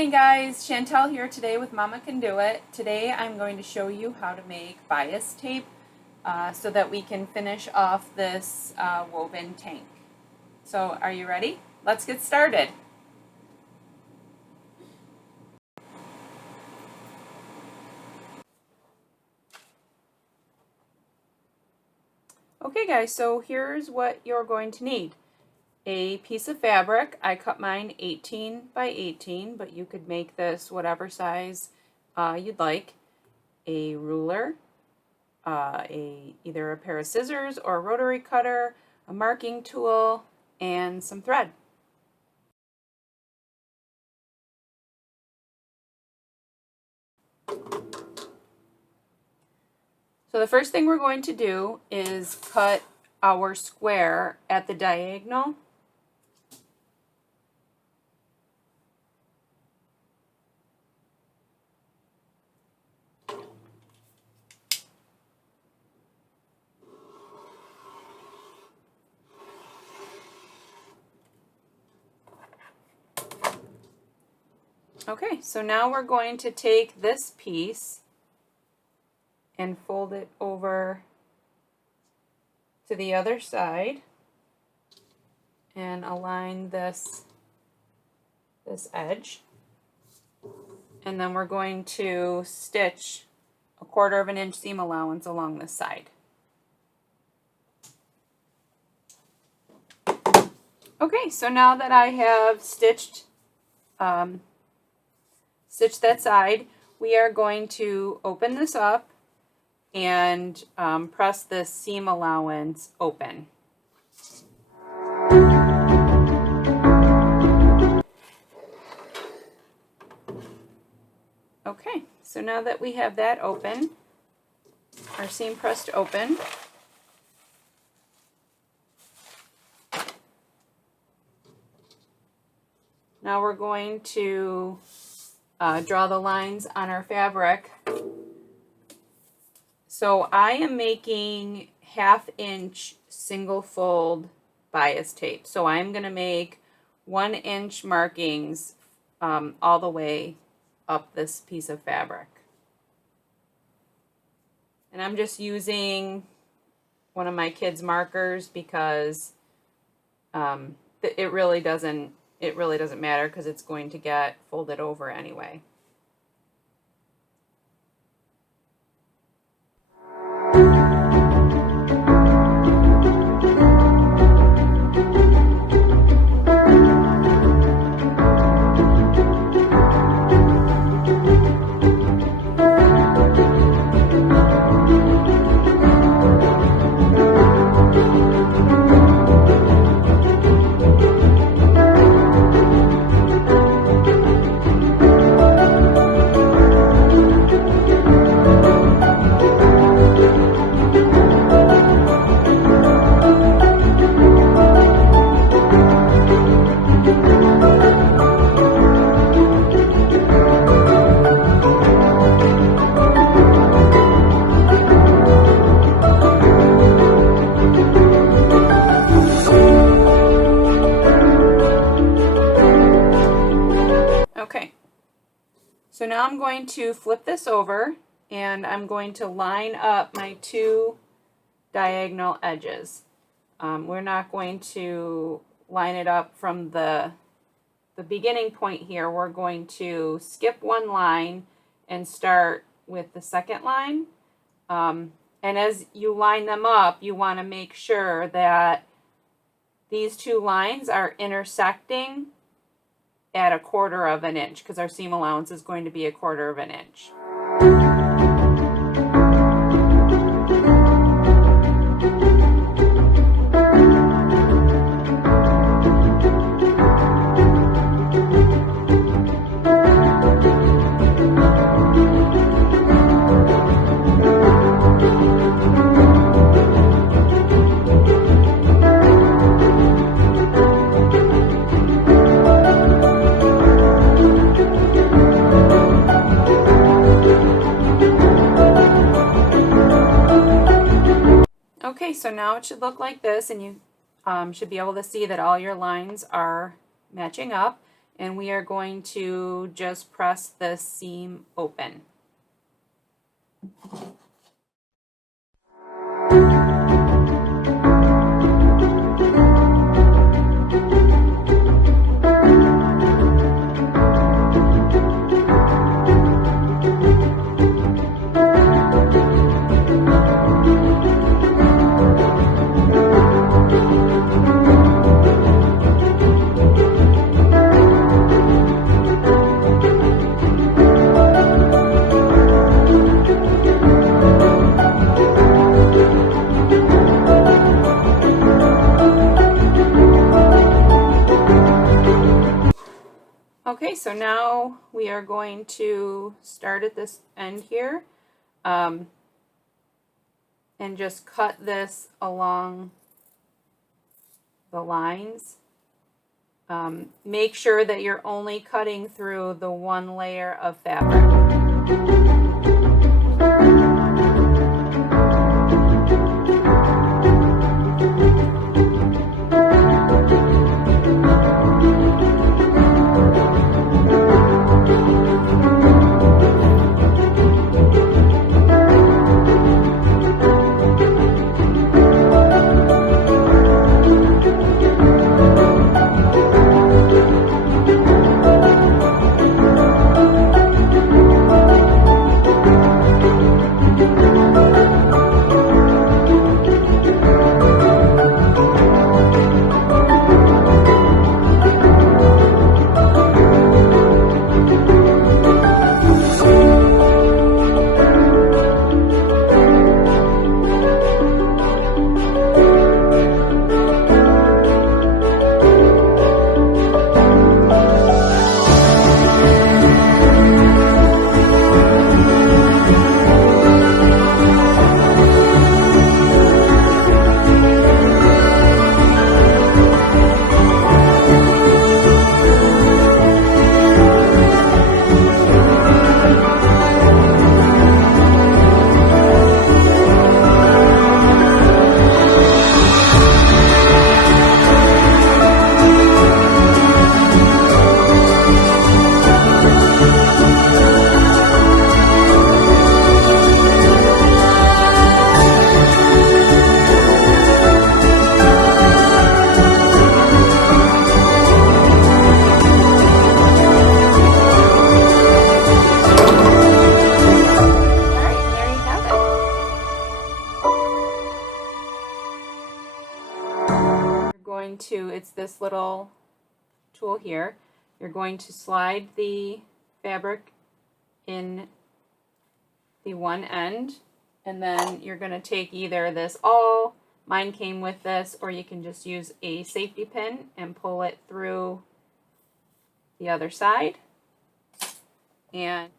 morning, guys. Chantel here today with Mama Can Do It. Today I'm going to show you how to make bias tape so that we can finish off this woven tank. So are you ready? Let's get started. Okay guys, so here's what you're going to need. A piece of fabric. I cut mine 18 by 18, but you could make this whatever size you'd like. A ruler, either a pair of scissors or a rotary cutter, a marking tool, and some thread. So the first thing we're going to do is cut our square at the diagonal. Okay, so now we're going to take this piece and fold it over to the other side and align this edge. And then we're going to stitch a 1/4 inch seam allowance along this side. Okay, so now that I have stitched that side, we are going to open this up and press this seam allowance open. Okay, so now that we have that open, our seam pressed open, now we're going to draw the lines on our fabric. So I am making 1/2 inch single fold bias tape. So I'm going to make 1 inch markings all the way up this piece of fabric. And I'm just using one of my kids' markers because it really doesn't matter because it's going to get folded over anyway. So now I'm going to flip this over and I'm going to line up my 2 diagonal edges. We're not going to line it up from the beginning point here. We're going to skip 1 line and start with the second line. And as you line them up, you want to make sure that these 2 lines are intersecting at 1/4 inch because our seam allowance is going to be 1/4 inch. Okay, so now it should look like this, and you should be able to see that all your lines are matching up. and we are going to just press the seam open. Okay, so now we are going to start at this end here and just cut this along the lines. Make sure that you're only cutting through the one layer of fabric. It's this little tool here. You're going to slide the fabric in the one end, and then you're going to take either this awl, mine came with this, or you can just use a safety pin and pull it through the other side. And